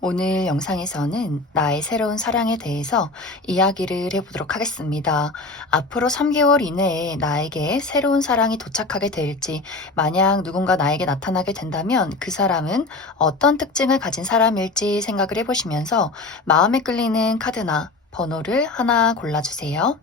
오늘 영상에서는 나의 새로운 사랑에 대해서 이야기를 해보도록 하겠습니다. 앞으로 3개월 이내에 나에게 새로운 사랑이 도착하게 될지, 만약 누군가 나에게 나타나게 된다면 그 사람은 어떤 특징을 가진 사람일지 생각을 해보시면서 마음에 끌리는 카드나 번호를 하나 골라주세요.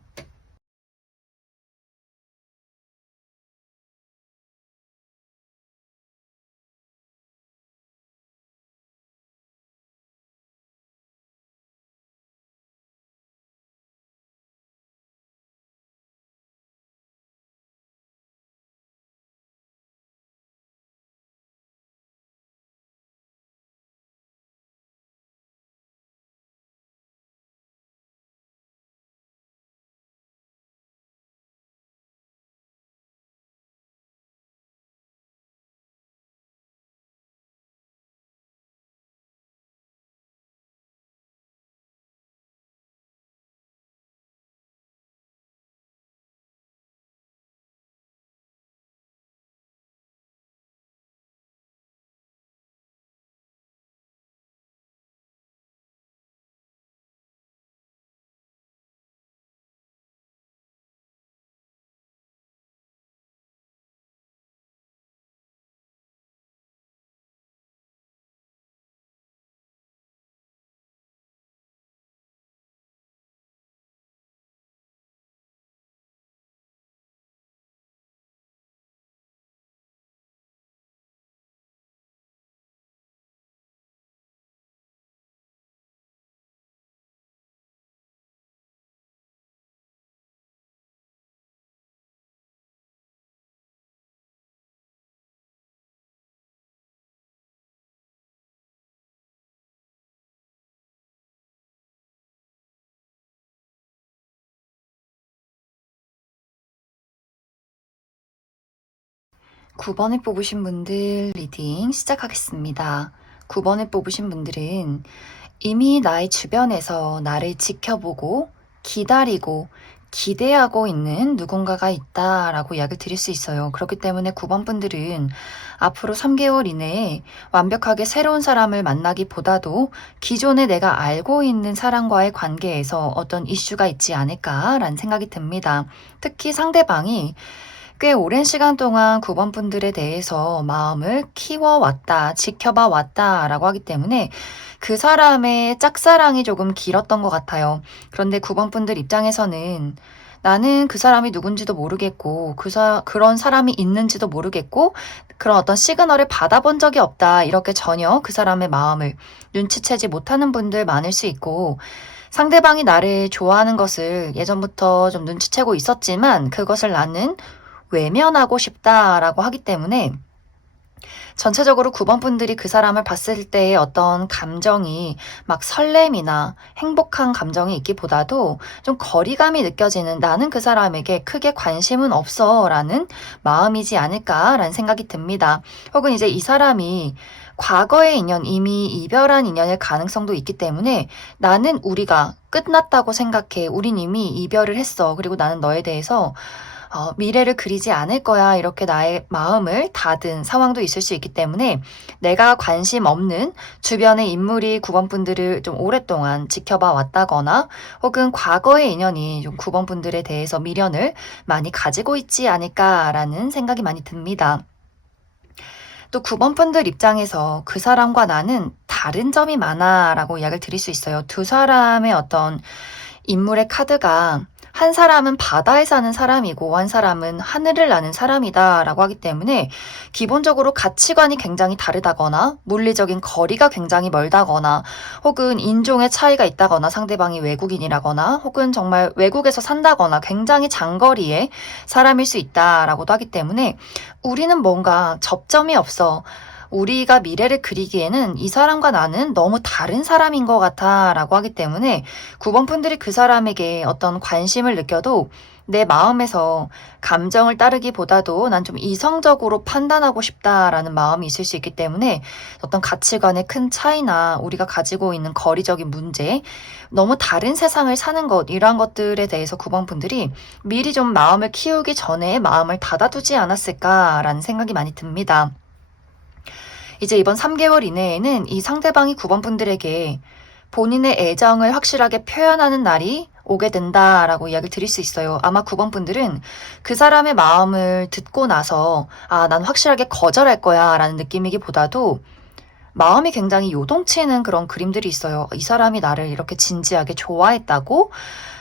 9번을 뽑으신 분들 리딩 시작하겠습니다. 9번을 뽑으신 분들은 이미 나의 주변에서 나를 지켜보고 기다리고 기대하고 있는 누군가가 있다라고 이야기를 드릴 수 있어요. 그렇기 때문에 9번 분들은 앞으로 3개월 이내에 완벽하게 새로운 사람을 만나기보다도 기존에 내가 알고 있는 사람과의 관계에서 어떤 이슈가 있지 않을까라는 생각이 듭니다. 특히 상대방이 꽤 오랜 시간 동안 9번 분들에 대해서 마음을 키워왔다, 지켜봐 왔다라고 하기 때문에 그 사람의 짝사랑이 조금 길었던 것 같아요. 그런데 9번 분들 입장에서는 나는 그 사람이 누군지도 모르겠고, 그런 사람이 있는지도 모르겠고, 그런 어떤 시그널을 받아본 적이 없다. 이렇게 전혀 그 사람의 마음을 눈치채지 못하는 분들 많을 수 있고, 상대방이 나를 좋아하는 것을 예전부터 좀 눈치채고 있었지만, 그것을 나는 외면하고 싶다라고 하기 때문에 전체적으로 9번 분들이 그 사람을 봤을 때의 어떤 감정이 막 설렘이나 행복한 감정이 있기보다도 좀 거리감이 느껴지는, 나는 그 사람에게 크게 관심은 없어 라는 마음이지 않을까라는 생각이 듭니다. 혹은 이제 이 사람이 과거의 인연, 이미 이별한 인연일 가능성도 있기 때문에 나는 우리가 끝났다고 생각해. 우린 이미 이별을 했어. 그리고 나는 너에 대해서 미래를 그리지 않을 거야. 이렇게 나의 마음을 닫은 상황도 있을 수 있기 때문에 내가 관심 없는 주변의 인물이 9번 분들을 좀 오랫동안 지켜봐 왔다거나 혹은 과거의 인연이 좀 9번 분들에 대해서 미련을 많이 가지고 있지 않을까라는 생각이 많이 듭니다. 또 9번 분들 입장에서 그 사람과 나는 다른 점이 많아라고 이야기를 드릴 수 있어요. 두 사람의 어떤 인물의 카드가 한 사람은 바다에 사는 사람이고 한 사람은 하늘을 나는 사람이다라고 하기 때문에 기본적으로 가치관이 굉장히 다르다거나 물리적인 거리가 굉장히 멀다거나 혹은 인종의 차이가 있다거나 상대방이 외국인이라거나 혹은 정말 외국에서 산다거나 굉장히 장거리의 사람일 수 있다라고도 하기 때문에 우리는 뭔가 접점이 없어. 우리가 미래를 그리기에는 이 사람과 나는 너무 다른 사람인 것 같아 라고 하기 때문에 9번 분들이 그 사람에게 어떤 관심을 느껴도 내 마음에서 감정을 따르기보다도 난 좀 이성적으로 판단하고 싶다라는 마음이 있을 수 있기 때문에 어떤 가치관의 큰 차이나 우리가 가지고 있는 거리적인 문제, 너무 다른 세상을 사는 것, 이러한 것들에 대해서 9번 분들이 미리 좀 마음을 키우기 전에 마음을 닫아두지 않았을까라는 생각이 많이 듭니다. 이제 이번 3개월 이내에는 이 상대방이 9번 분들에게 본인의 애정을 확실하게 표현하는 날이 오게 된다라고 이야기를 드릴 수 있어요. 아마 9번 분들은 그 사람의 마음을 듣고 나서 난 확실하게 거절할 거야 라는 느낌이기보다도 마음이 굉장히 요동치는 그런 그림들이 있어요. 이 사람이 나를 이렇게 진지하게 좋아했다고?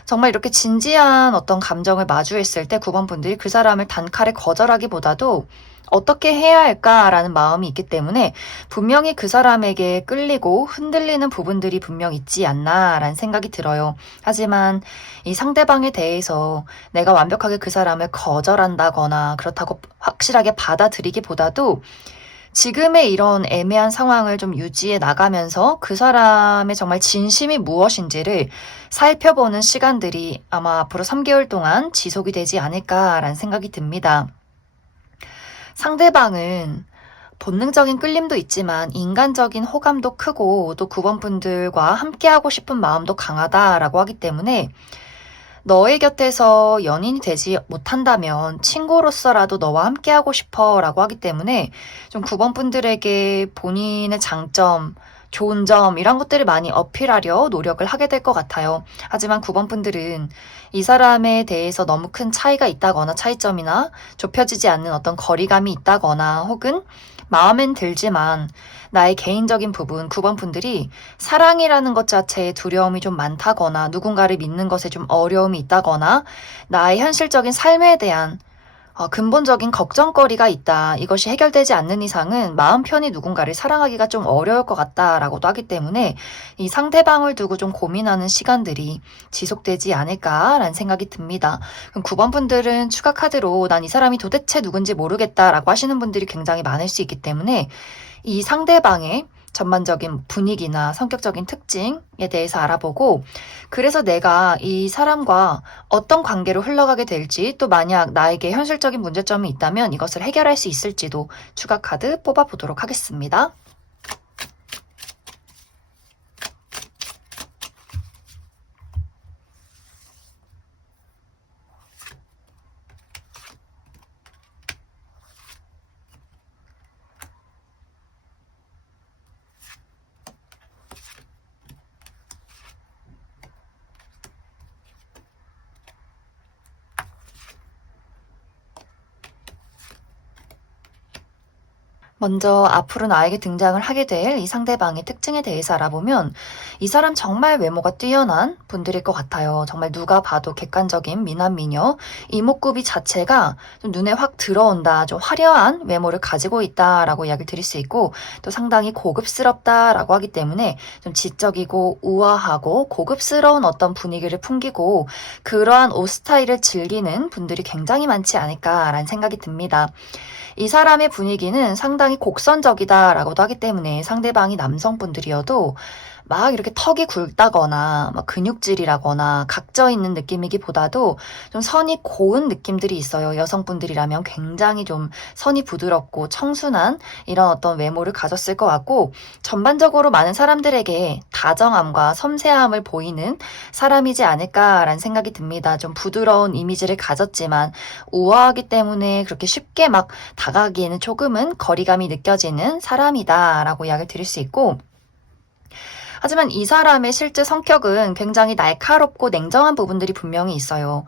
정말 이렇게 진지한 어떤 감정을 마주했을 때 9번 분들이 그 사람을 단칼에 거절하기보다도 어떻게 해야 할까라는 마음이 있기 때문에 분명히 그 사람에게 끌리고 흔들리는 부분들이 분명 있지 않나라는 생각이 들어요. 하지만 이 상대방에 대해서 내가 완벽하게 그 사람을 거절한다거나 그렇다고 확실하게 받아들이기보다도 지금의 이런 애매한 상황을 좀 유지해 나가면서 그 사람의 정말 진심이 무엇인지를 살펴보는 시간들이 아마 앞으로 3개월 동안 지속이 되지 않을까라는 생각이 듭니다. 상대방은 본능적인 끌림도 있지만 인간적인 호감도 크고 또 9번 분들과 함께하고 싶은 마음도 강하다라고 하기 때문에 너의 곁에서 연인이 되지 못한다면 친구로서라도 너와 함께하고 싶어 라고 하기 때문에 좀 9번 분들에게 본인의 장점, 좋은 점 이런 것들을 많이 어필하려 노력을 하게 될 것 같아요. 하지만 9번 분들은 이 사람에 대해서 너무 큰 차이가 있다거나 차이점이나 좁혀지지 않는 어떤 거리감이 있다거나 혹은 마음엔 들지만 나의 개인적인 부분 9번 분들이 사랑이라는 것 자체에 두려움이 좀 많다거나 누군가를 믿는 것에 좀 어려움이 있다거나 나의 현실적인 삶에 대한 근본적인 걱정거리가 있다. 이것이 해결되지 않는 이상은 마음 편히 누군가를 사랑하기가 좀 어려울 것 같다라고도 하기 때문에 이 상대방을 두고 좀 고민하는 시간들이 지속되지 않을까라는 생각이 듭니다. 그럼 9번 분들은 추가 카드로 난 이 사람이 도대체 누군지 모르겠다라고 하시는 분들이 굉장히 많을 수 있기 때문에 이 상대방의 전반적인 분위기나 성격적인 특징에 대해서 알아보고 그래서 내가 이 사람과 어떤 관계로 흘러가게 될지 또 만약 나에게 현실적인 문제점이 있다면 이것을 해결할 수 있을지도 추가 카드 뽑아보도록 하겠습니다. 먼저 앞으로 나에게 등장을 하게 될 이 상대방의 특징에 대해서 알아보면 이 사람 정말 외모가 뛰어난 분들일 것 같아요. 정말 누가 봐도 객관적인 미남 미녀, 이목구비 자체가 좀 눈에 확 들어온다, 좀 화려한 외모를 가지고 있다라고 이야기를 드릴 수 있고 또 상당히 고급스럽다라고 하기 때문에 좀 지적이고 우아하고 고급스러운 어떤 분위기를 풍기고 그러한 옷 스타일을 즐기는 분들이 굉장히 많지 않을까라는 생각이 듭니다. 이 사람의 분위기는 상당히 곡선적이다라고도 하기 때문에 상대방이 남성분들이어도 막 이렇게 턱이 굵다거나 막 근육질이라거나 각져 있는 느낌이기보다도 좀 선이 고운 느낌들이 있어요. 여성분들이라면 굉장히 좀 선이 부드럽고 청순한 이런 어떤 외모를 가졌을 것 같고 전반적으로 많은 사람들에게 다정함과 섬세함을 보이는 사람이지 않을까라는 생각이 듭니다. 좀 부드러운 이미지를 가졌지만 우아하기 때문에 그렇게 쉽게 막 다가가기에는 조금은 거리감이 느껴지는 사람이다라고 이야기를 드릴 수 있고 하지만 이 사람의 실제 성격은 굉장히 날카롭고 냉정한 부분들이 분명히 있어요.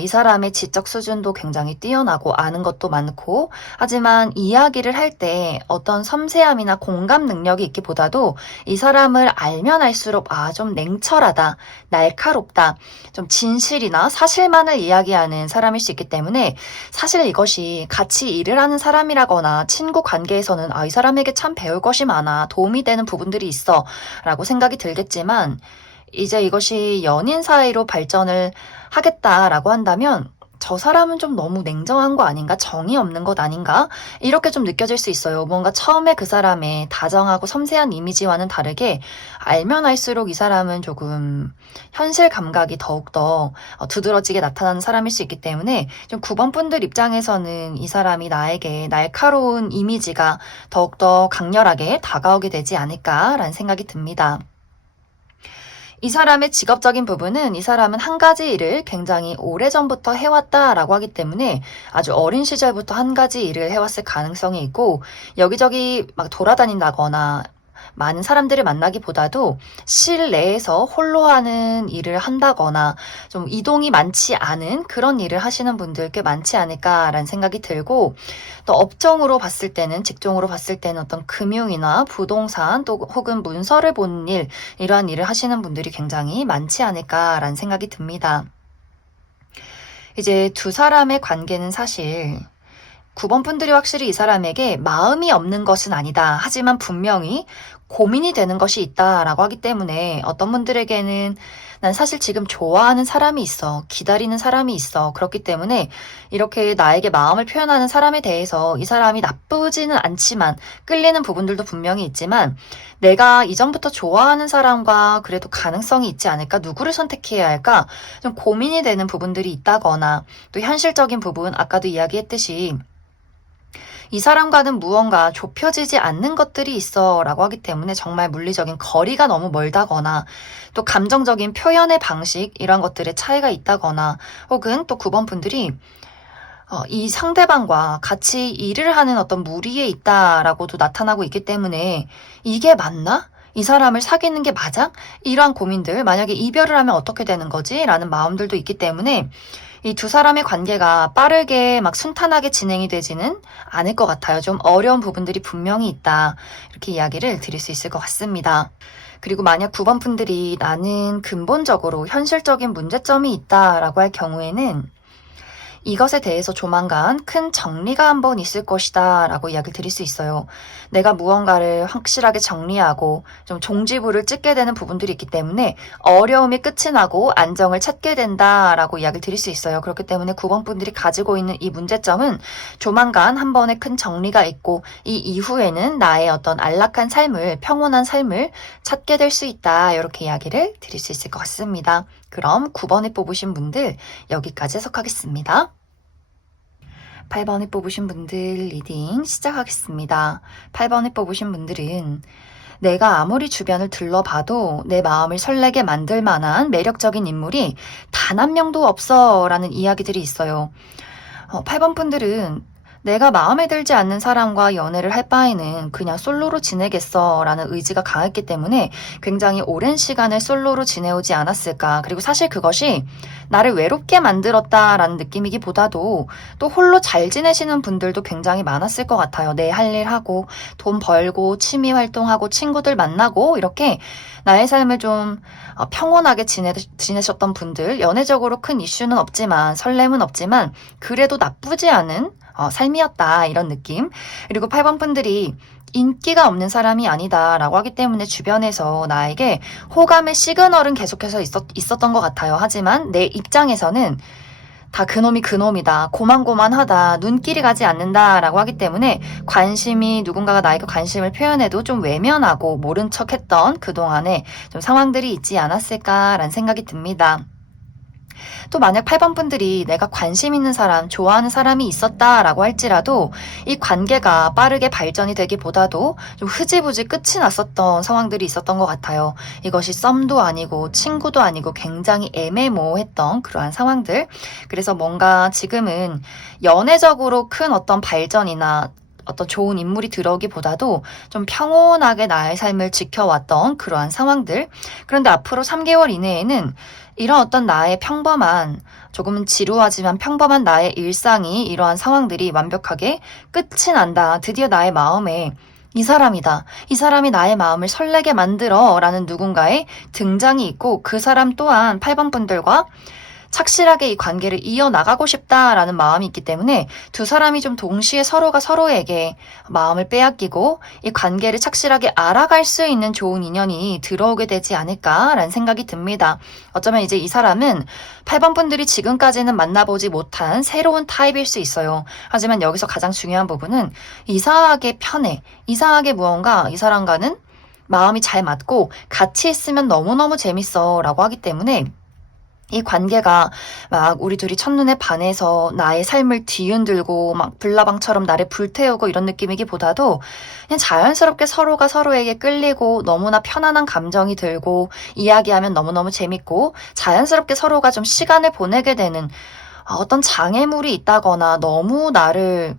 이 사람의 지적 수준도 굉장히 뛰어나고 아는 것도 많고 하지만 이야기를 할 때 어떤 섬세함이나 공감 능력이 있기보다도 이 사람을 알면 알수록 좀 냉철하다, 날카롭다, 좀 진실이나 사실만을 이야기하는 사람일 수 있기 때문에 사실 이것이 같이 일을 하는 사람이라거나 친구 관계에서는 이 사람에게 참 배울 것이 많아, 도움이 되는 부분들이 있어 라고 생각이 들겠지만 이제 이것이 연인 사이로 발전을 하겠다라고 한다면 저 사람은 좀 너무 냉정한 거 아닌가? 정이 없는 것 아닌가? 이렇게 좀 느껴질 수 있어요. 뭔가 처음에 그 사람의 다정하고 섬세한 이미지와는 다르게 알면 알수록 이 사람은 조금 현실 감각이 더욱더 두드러지게 나타나는 사람일 수 있기 때문에 좀 9번 분들 입장에서는 이 사람이 나에게 날카로운 이미지가 더욱더 강렬하게 다가오게 되지 않을까라는 생각이 듭니다. 이 사람의 직업적인 부분은 이 사람은 한 가지 일을 굉장히 오래전부터 해왔다라고 하기 때문에 아주 어린 시절부터 한 가지 일을 해왔을 가능성이 있고 여기저기 막 돌아다닌다거나 많은 사람들을 만나기보다도 실내에서 홀로 하는 일을 한다거나 좀 이동이 많지 않은 그런 일을 하시는 분들 꽤 많지 않을까라는 생각이 들고 또 업종으로 봤을 때는 직종으로 봤을 때는 어떤 금융이나 부동산 또 혹은 문서를 보는 일 이러한 일을 하시는 분들이 굉장히 많지 않을까라는 생각이 듭니다. 이제 두 사람의 관계는 사실 9번 분들이 확실히 이 사람에게 마음이 없는 것은 아니다. 하지만 분명히 고민이 되는 것이 있다라고 하기 때문에 어떤 분들에게는 난 사실 지금 좋아하는 사람이 있어. 기다리는 사람이 있어. 그렇기 때문에 이렇게 나에게 마음을 표현하는 사람에 대해서 이 사람이 나쁘지는 않지만 끌리는 부분들도 분명히 있지만 내가 이전부터 좋아하는 사람과 그래도 가능성이 있지 않을까? 누구를 선택해야 할까? 좀 고민이 되는 부분들이 있다거나 또 현실적인 부분 아까도 이야기했듯이 이 사람과는 무언가 좁혀지지 않는 것들이 있어 라고 하기 때문에 정말 물리적인 거리가 너무 멀다거나 또 감정적인 표현의 방식 이런 것들의 차이가 있다거나 혹은 또 9번 분들이 이 상대방과 같이 일을 하는 어떤 무리에 있다라고도 나타나고 있기 때문에 이게 맞나? 이 사람을 사귀는 게 맞아? 이러한 고민들, 만약에 이별을 하면 어떻게 되는 거지? 라는 마음들도 있기 때문에 이 두 사람의 관계가 빠르게 막 순탄하게 진행이 되지는 않을 것 같아요. 좀 어려운 부분들이 분명히 있다. 이렇게 이야기를 드릴 수 있을 것 같습니다. 그리고 만약 9번 분들이 나는 근본적으로 현실적인 문제점이 있다라고 할 경우에는 이것에 대해서 조만간 큰 정리가 한번 있을 것이다 라고 이야기를 드릴 수 있어요. 내가 무언가를 확실하게 정리하고 좀 종지부를 찍게 되는 부분들이 있기 때문에 어려움이 끝이 나고 안정을 찾게 된다라고 이야기를 드릴 수 있어요. 그렇기 때문에 9번 분들이 가지고 있는 이 문제점은 조만간 한 번의 큰 정리가 있고 이 이후에는 나의 어떤 안락한 삶을 평온한 삶을 찾게 될 수 있다. 이렇게 이야기를 드릴 수 있을 것 같습니다. 그럼 9번에 뽑으신 분들 여기까지 해석하겠습니다. 8번에 뽑으신 분들 리딩 시작하겠습니다. 8번에 뽑으신 분들은 내가 아무리 주변을 둘러봐도 내 마음을 설레게 만들 만한 매력적인 인물이 단 한 명도 없어 라는 이야기들이 있어요. 8번 분들은 내가 마음에 들지 않는 사람과 연애를 할 바에는 그냥 솔로로 지내겠어 라는 의지가 강했기 때문에 굉장히 오랜 시간을 솔로로 지내오지 않았을까. 그리고 사실 그것이 나를 외롭게 만들었다라는 느낌이기보다도 또 홀로 잘 지내시는 분들도 굉장히 많았을 것 같아요. 내 할 일 하고 돈 벌고 취미 활동하고 친구들 만나고 이렇게 나의 삶을 좀 평온하게 지내셨던 분들, 연애적으로 큰 이슈는 없지만 설렘은 없지만 그래도 나쁘지 않은 삶이었다 이런 느낌. 그리고 8번 분들이 인기가 없는 사람이 아니다 라고 하기 때문에 주변에서 나에게 호감의 시그널은 계속해서 있었던 것 같아요. 하지만 내 입장에서는 다 그놈이 그놈이다. 고만고만하다. 눈길이 가지 않는다 라고 하기 때문에 누군가가 나에게 관심을 표현해도 좀 외면하고 모른 척 했던 그동안에 좀 상황들이 있지 않았을까라는 생각이 듭니다. 또 만약 8번 분들이 내가 관심 있는 사람, 좋아하는 사람이 있었다라고 할지라도 이 관계가 빠르게 발전이 되기보다도 좀 흐지부지 끝이 났었던 상황들이 있었던 것 같아요. 이것이 썸도 아니고 친구도 아니고 굉장히 애매모호했던 그러한 상황들. 그래서 뭔가 지금은 연애적으로 큰 어떤 발전이나 어떤 좋은 인물이 들어오기보다도 좀 평온하게 나의 삶을 지켜왔던 그러한 상황들. 그런데 앞으로 3개월 이내에는 이런 어떤 나의 평범한, 조금은 지루하지만 평범한 나의 일상이 이러한 상황들이 완벽하게 끝이 난다. 드디어 나의 마음에 이 사람이다. 이 사람이 나의 마음을 설레게 만들어 라는 누군가의 등장이 있고 그 사람 또한 8번 분들과 착실하게 이 관계를 이어나가고 싶다라는 마음이 있기 때문에 두 사람이 좀 동시에 서로가 서로에게 마음을 빼앗기고 이 관계를 착실하게 알아갈 수 있는 좋은 인연이 들어오게 되지 않을까라는 생각이 듭니다. 어쩌면 이제 이 사람은 8번 분들이 지금까지는 만나보지 못한 새로운 타입일 수 있어요. 하지만 여기서 가장 중요한 부분은 이상하게 편해. 이상하게 무언가 이 사람과는 마음이 잘 맞고 같이 있으면 너무너무 재밌어 라고 하기 때문에 이 관계가 막 우리 둘이 첫눈에 반해서 나의 삶을 뒤흔들고 막 불나방처럼 나를 불태우고 이런 느낌이기보다도 그냥 자연스럽게 서로가 서로에게 끌리고 너무나 편안한 감정이 들고 이야기하면 너무너무 재밌고 자연스럽게 서로가 좀 시간을 보내게 되는 어떤 장애물이 있다거나 너무 나를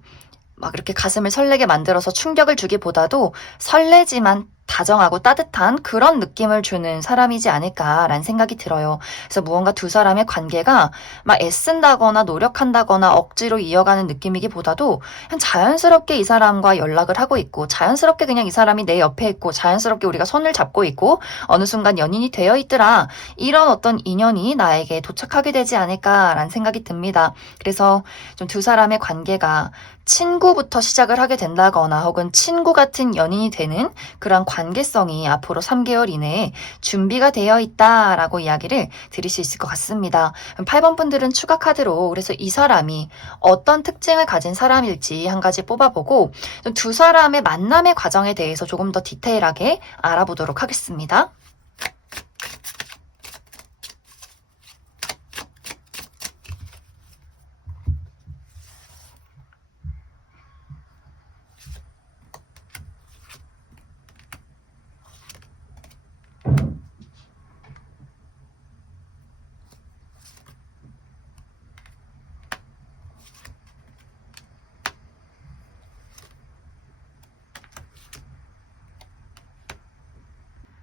막 이렇게 가슴을 설레게 만들어서 충격을 주기보다도 설레지만 다정하고 따뜻한 그런 느낌을 주는 사람이지 않을까라는 생각이 들어요. 그래서 무언가 두 사람의 관계가 막 애쓴다거나 노력한다거나 억지로 이어가는 느낌이기보다도 그냥 자연스럽게 이 사람과 연락을 하고 있고 자연스럽게 그냥 이 사람이 내 옆에 있고 자연스럽게 우리가 손을 잡고 있고 어느 순간 연인이 되어 있더라. 이런 어떤 인연이 나에게 도착하게 되지 않을까라는 생각이 듭니다. 그래서 좀 두 사람의 관계가 친구부터 시작을 하게 된다거나 혹은 친구 같은 연인이 되는 그런 관계성이 앞으로 3개월 이내에 준비가 되어 있다라고 이야기를 드릴 수 있을 것 같습니다. 8번 분들은 추가 카드로 그래서 이 사람이 어떤 특징을 가진 사람일지 한 가지 뽑아보고 두 사람의 만남의 과정에 대해서 조금 더 디테일하게 알아보도록 하겠습니다.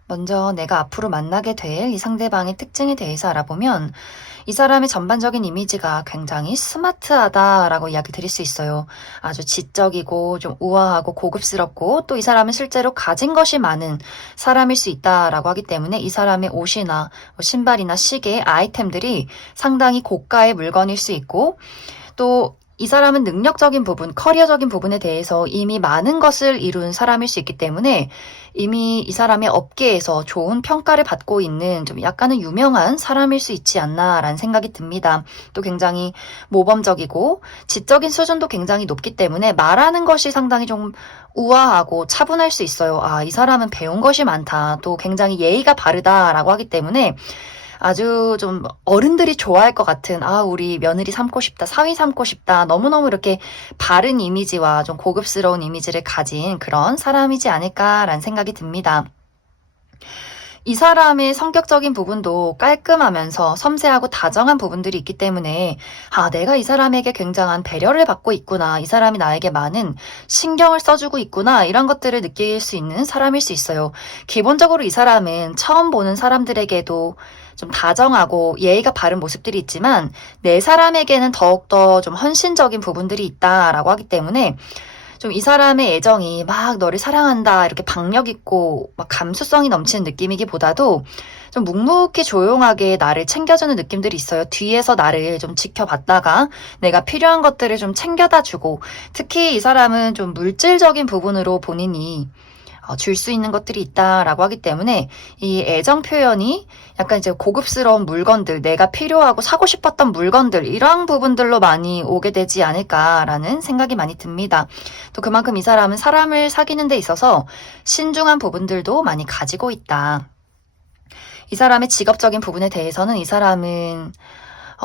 먼저 내가 앞으로 만나게 될 이 상대방의 특징에 대해서 알아보면 이 사람의 전반적인 이미지가 굉장히 스마트하다라고 이야기 드릴 수 있어요. 아주 지적이고 좀 우아하고 고급스럽고 또 이 사람은 실제로 가진 것이 많은 사람일 수 있다라고 하기 때문에 이 사람의 옷이나 신발이나 시계, 아이템들이 상당히 고가의 물건일 수 있고 또 이 사람은 능력적인 부분, 커리어적인 부분에 대해서 이미 많은 것을 이룬 사람일 수 있기 때문에 이미 이 사람의 업계에서 좋은 평가를 받고 있는 좀 약간은 유명한 사람일 수 있지 않나라는 생각이 듭니다. 또 굉장히 모범적이고 지적인 수준도 굉장히 높기 때문에 말하는 것이 상당히 좀 우아하고 차분할 수 있어요. 아, 이 사람은 배운 것이 많다. 또 굉장히 예의가 바르다라고 하기 때문에 아주 좀 어른들이 좋아할 것 같은 우리 며느리 삼고 싶다, 사위 삼고 싶다 너무너무 이렇게 바른 이미지와 좀 고급스러운 이미지를 가진 그런 사람이지 않을까라는 생각이 듭니다. 이 사람의 성격적인 부분도 깔끔하면서 섬세하고 다정한 부분들이 있기 때문에 내가 이 사람에게 굉장한 배려를 받고 있구나. 이 사람이 나에게 많은 신경을 써주고 있구나. 이런 것들을 느낄 수 있는 사람일 수 있어요. 기본적으로 이 사람은 처음 보는 사람들에게도 좀 다정하고 예의가 바른 모습들이 있지만 내 사람에게는 더욱더 좀 헌신적인 부분들이 있다라고 하기 때문에 좀 이 사람의 애정이 막 너를 사랑한다 이렇게 박력 있고 막 감수성이 넘치는 느낌이기보다도 좀 묵묵히 조용하게 나를 챙겨주는 느낌들이 있어요. 뒤에서 나를 좀 지켜봤다가 내가 필요한 것들을 좀 챙겨다 주고 특히 이 사람은 좀 물질적인 부분으로 본인이 줄 수 있는 것들이 있다라고 하기 때문에 이 애정 표현이 약간 이제 고급스러운 물건들, 내가 필요하고 사고 싶었던 물건들 이런 부분들로 많이 오게 되지 않을까라는 생각이 많이 듭니다. 또 그만큼 이 사람은 사람을 사귀는 데 있어서 신중한 부분들도 많이 가지고 있다. 이 사람의 직업적인 부분에 대해서는 이 사람은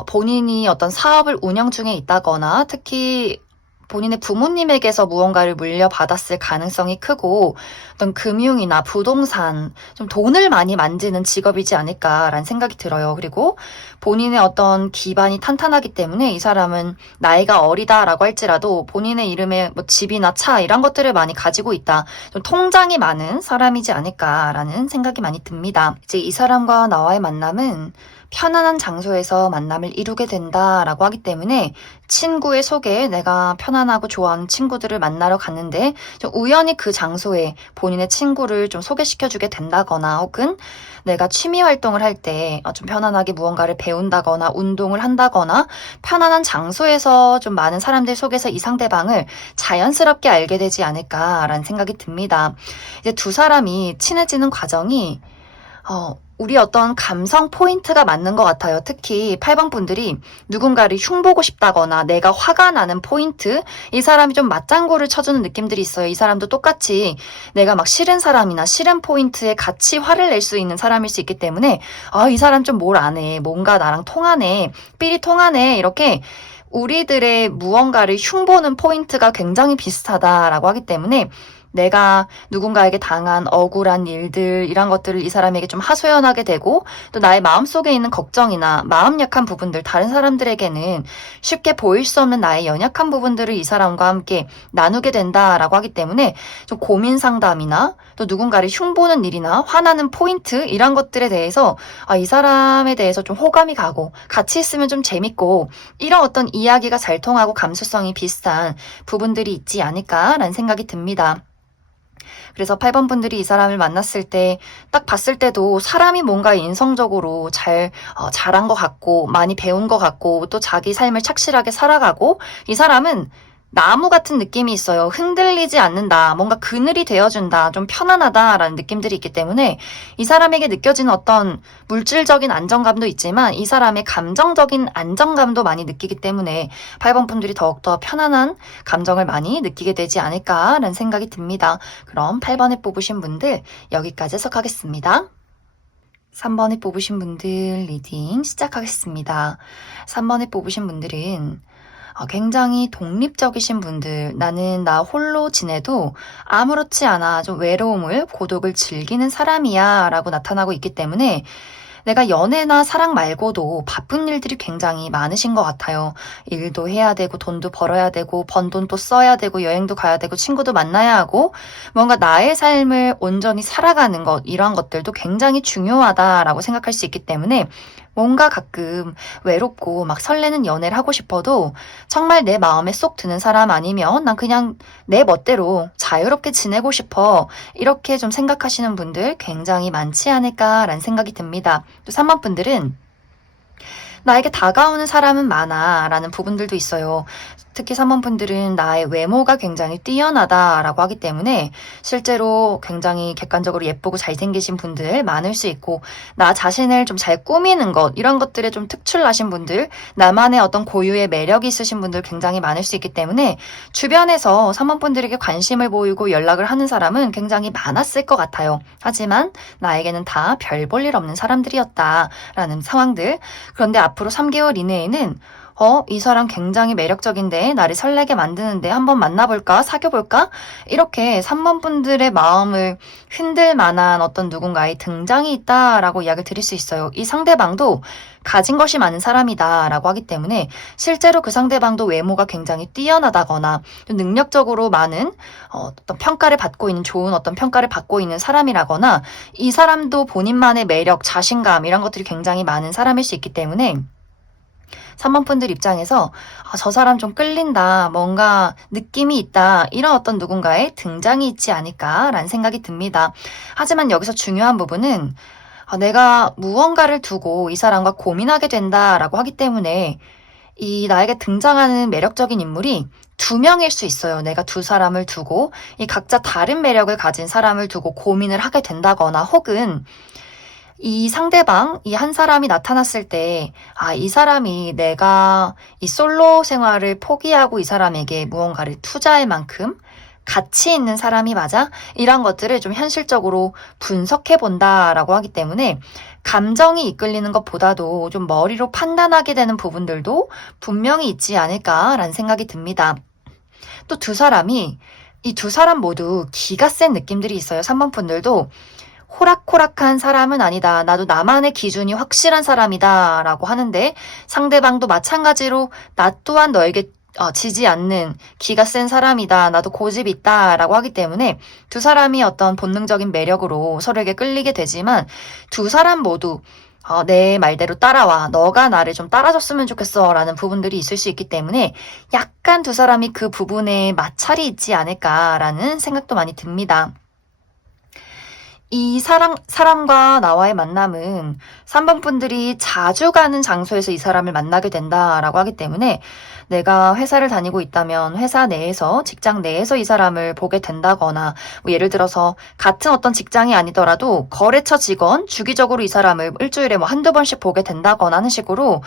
본인이 어떤 사업을 운영 중에 있다거나 특히 본인의 부모님에게서 무언가를 물려받았을 가능성이 크고 어떤 금융이나 부동산, 좀 돈을 많이 만지는 직업이지 않을까라는 생각이 들어요. 그리고 본인의 어떤 기반이 탄탄하기 때문에 이 사람은 나이가 어리다라고 할지라도 본인의 이름에 뭐 집이나 차 이런 것들을 많이 가지고 있다. 좀 통장이 많은 사람이지 않을까라는 생각이 많이 듭니다. 이제 이 사람과 나와의 만남은 편안한 장소에서 만남을 이루게 된다라고 하기 때문에 친구의 소개에 내가 편안하고 좋아하는 친구들을 만나러 갔는데 좀 우연히 그 장소에 본인의 친구를 좀 소개시켜주게 된다거나 혹은 내가 취미 활동을 할 때 좀 편안하게 무언가를 배운다거나 운동을 한다거나 편안한 장소에서 좀 많은 사람들 속에서 이 상대방을 자연스럽게 알게 되지 않을까라는 생각이 듭니다. 이제 두 사람이 친해지는 과정이 우리 어떤 감성 포인트가 맞는 것 같아요. 특히 8번 분들이 누군가를 흉보고 싶다거나 내가 화가 나는 포인트, 이 사람이 좀 맞장구를 쳐주는 느낌들이 있어요. 이 사람도 똑같이 내가 막 싫은 사람이나 싫은 포인트에 같이 화를 낼 수 있는 사람일 수 있기 때문에 이 사람 좀 뭘 안 해. 뭔가 나랑 통하네. 삘이 통하네. 이렇게 우리들의 무언가를 흉보는 포인트가 굉장히 비슷하다라고 하기 때문에 내가 누군가에게 당한 억울한 일들, 이런 것들을 이 사람에게 좀 하소연하게 되고, 또 나의 마음속에 있는 걱정이나 마음 약한 부분들, 다른 사람들에게는 쉽게 보일 수 없는 나의 연약한 부분들을 이 사람과 함께 나누게 된다라고 하기 때문에 좀 고민 상담이나 또 누군가를 흉보는 일이나 화나는 포인트, 이런 것들에 대해서 이 사람에 대해서 좀 호감이 가고 같이 있으면 좀 재밌고 이런 어떤 이야기가 잘 통하고 감수성이 비슷한 부분들이 있지 않을까라는 생각이 듭니다. 그래서 8번 분들이 이 사람을 만났을 때 딱 봤을 때도 사람이 뭔가 인성적으로 잘한 것 같고 많이 배운 것 같고 또 자기 삶을 착실하게 살아가고 이 사람은 나무 같은 느낌이 있어요. 흔들리지 않는다. 뭔가 그늘이 되어준다. 좀 편안하다라는 느낌들이 있기 때문에 이 사람에게 느껴지는 어떤 물질적인 안정감도 있지만 이 사람의 감정적인 안정감도 많이 느끼기 때문에 8번 분들이 더욱더 편안한 감정을 많이 느끼게 되지 않을까라는 생각이 듭니다. 그럼 8번에 뽑으신 분들 여기까지 해석하겠습니다. 3번에 뽑으신 분들 리딩 시작하겠습니다. 3번에 뽑으신 분들은 굉장히 독립적이신 분들, 나는 나 홀로 지내도 아무렇지 않아, 좀 외로움을, 고독을 즐기는 사람이야 라고 나타나고 있기 때문에 내가 연애나 사랑 말고도 바쁜 일들이 굉장히 많으신 것 같아요. 일도 해야 되고 돈도 벌어야 되고 번 돈 또 써야 되고 여행도 가야 되고 친구도 만나야 하고 뭔가 나의 삶을 온전히 살아가는 것, 이런 것들도 굉장히 중요하다라고 생각할 수 있기 때문에 뭔가 가끔 외롭고 막 설레는 연애를 하고 싶어도 정말 내 마음에 쏙 드는 사람 아니면 난 그냥 내 멋대로 자유롭게 지내고 싶어, 이렇게 좀 생각하시는 분들 굉장히 많지 않을까라는 생각이 듭니다. 또 3번 분들은 나에게 다가오는 사람은 많아 라는 부분들도 있어요. 특히 3번 분들은 나의 외모가 굉장히 뛰어나다라고 하기 때문에 실제로 굉장히 객관적으로 예쁘고 잘생기신 분들 많을 수 있고, 나 자신을 좀 잘 꾸미는 것, 이런 것들에 좀 특출나신 분들, 나만의 어떤 고유의 매력이 있으신 분들 굉장히 많을 수 있기 때문에 주변에서 3번 분들에게 관심을 보이고 연락을 하는 사람은 굉장히 많았을 것 같아요. 하지만 나에게는 다 별 볼 일 없는 사람들이었다라는 상황들. 그런데 앞으로 3개월 이내에는 이 사람 굉장히 매력적인데 나를 설레게 만드는데 한번 만나볼까? 사귀어볼까? 이렇게 3번 분들의 마음을 흔들 만한 어떤 누군가의 등장이 있다라고 이야기를 드릴 수 있어요. 이 상대방도 가진 것이 많은 사람이다라고 하기 때문에 실제로 그 상대방도 외모가 굉장히 뛰어나다거나 능력적으로 많은 어떤 평가를 받고 있는, 좋은 어떤 평가를 받고 있는 사람이라거나 이 사람도 본인만의 매력, 자신감, 이런 것들이 굉장히 많은 사람일 수 있기 때문에 3번 분들 입장에서 저 사람 좀 끌린다, 뭔가 느낌이 있다, 이런 어떤 누군가의 등장이 있지 않을까라는 생각이 듭니다. 하지만 여기서 중요한 부분은 내가 무언가를 두고 이 사람과 고민하게 된다라고 하기 때문에 이 나에게 등장하는 매력적인 인물이 두 명일 수 있어요. 내가 두 사람을 두고 이 각자 다른 매력을 가진 사람을 두고 고민을 하게 된다거나, 혹은 이 상대방, 이 한 사람이 나타났을 때, 이 사람이 내가 이 솔로 생활을 포기하고 이 사람에게 무언가를 투자할 만큼 가치 있는 사람이 맞아? 이런 것들을 좀 현실적으로 분석해 본다라고 하기 때문에 감정이 이끌리는 것보다도 좀 머리로 판단하게 되는 부분들도 분명히 있지 않을까라는 생각이 듭니다. 또 이 두 사람 모두 기가 센 느낌들이 있어요. 3번 분들도 호락호락한 사람은 아니다, 나도 나만의 기준이 확실한 사람이다 라고 하는데, 상대방도 마찬가지로 나 또한 너에게 지지 않는 기가 센 사람이다, 나도 고집이 있다 라고 하기 때문에 두 사람이 어떤 본능적인 매력으로 서로에게 끌리게 되지만 두 사람 모두 내 말대로 따라와, 너가 나를 좀 따라줬으면 좋겠어 라는 부분들이 있을 수 있기 때문에 약간 두 사람이 그 부분에 마찰이 있지 않을까라는 생각도 많이 듭니다. 이 사람과 나와의 만남은 3번 분들이 자주 가는 장소에서 이 사람을 만나게 된다라고 하기 때문에 내가 회사를 다니고 있다면 회사 내에서, 직장 내에서 이 사람을 보게 된다거나, 뭐 예를 들어서 같은 어떤 직장이 아니더라도 거래처 직원, 주기적으로 이 사람을 일주일에 뭐 한두 번씩 보게 된다거나 하는 식으로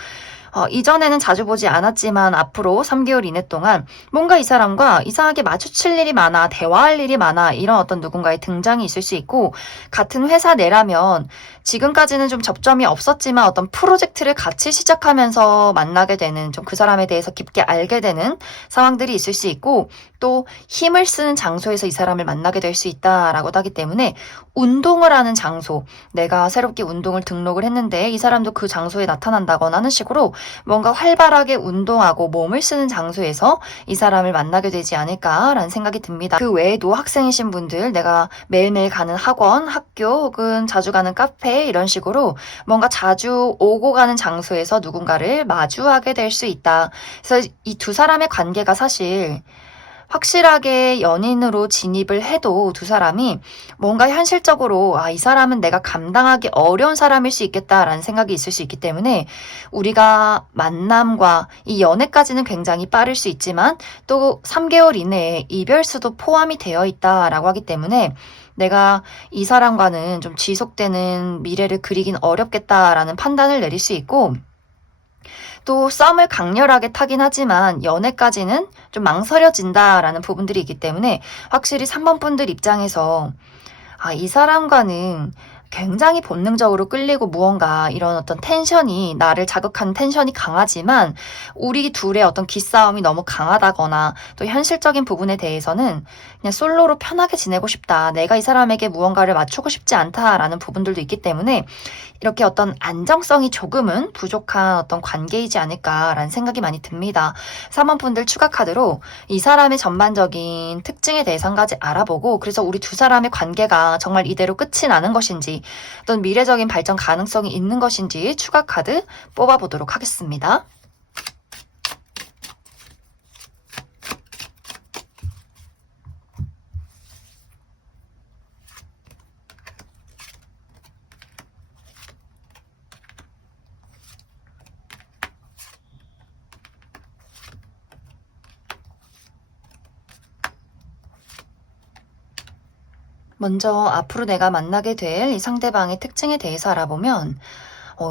이전에는 자주 보지 않았지만 앞으로 3개월 이내 동안 뭔가 이 사람과 이상하게 마주칠 일이 많아, 대화할 일이 많아, 이런 어떤 누군가의 등장이 있을 수 있고, 같은 회사 내라면 지금까지는 좀 접점이 없었지만 어떤 프로젝트를 같이 시작하면서 만나게 되는, 좀 그 사람에 대해서 깊게 알게 되는 상황들이 있을 수 있고, 또 힘을 쓰는 장소에서 이 사람을 만나게 될 수 있다라고도 하기 때문에, 운동을 하는 장소, 내가 새롭게 운동을 등록을 했는데 이 사람도 그 장소에 나타난다거나 하는 식으로 뭔가 활발하게 운동하고 몸을 쓰는 장소에서 이 사람을 만나게 되지 않을까라는 생각이 듭니다. 그 외에도 학생이신 분들, 내가 매일매일 가는 학원, 학교 혹은 자주 가는 카페, 이런 식으로 뭔가 자주 오고 가는 장소에서 누군가를 마주하게 될 수 있다. 그래서 이 두 사람의 관계가 사실 확실하게 연인으로 진입을 해도 두 사람이 뭔가 현실적으로 이 사람은 내가 감당하기 어려운 사람일 수 있겠다라는 생각이 있을 수 있기 때문에, 우리가 만남과 이 연애까지는 굉장히 빠를 수 있지만 또 3개월 이내에 이별수도 포함이 되어 있다라고 하기 때문에, 내가 이 사람과는 좀 지속되는 미래를 그리긴 어렵겠다라는 판단을 내릴 수 있고, 또 썸을 강렬하게 타긴 하지만 연애까지는 좀 망설여진다라는 부분들이 있기 때문에, 확실히 3번 분들 입장에서 이 사람과는 굉장히 본능적으로 끌리고 무언가 이런 어떤 텐션이, 나를 자극하는 텐션이 강하지만 우리 둘의 어떤 기싸움이 너무 강하다거나, 또 현실적인 부분에 대해서는 그냥 솔로로 편하게 지내고 싶다, 내가 이 사람에게 무언가를 맞추고 싶지 않다라는 부분들도 있기 때문에, 이렇게 어떤 안정성이 조금은 부족한 어떤 관계이지 않을까라는 생각이 많이 듭니다. 3번 분들 추가 카드로 이 사람의 전반적인 특징에 대해서 한 가지 알아보고, 그래서 우리 두 사람의 관계가 정말 이대로 끝이 나는 것인지, 어떤 미래적인 발전 가능성이 있는 것인지 추가 카드 뽑아보도록 하겠습니다. 먼저 앞으로 내가 만나게 될 이 상대방의 특징에 대해서 알아보면,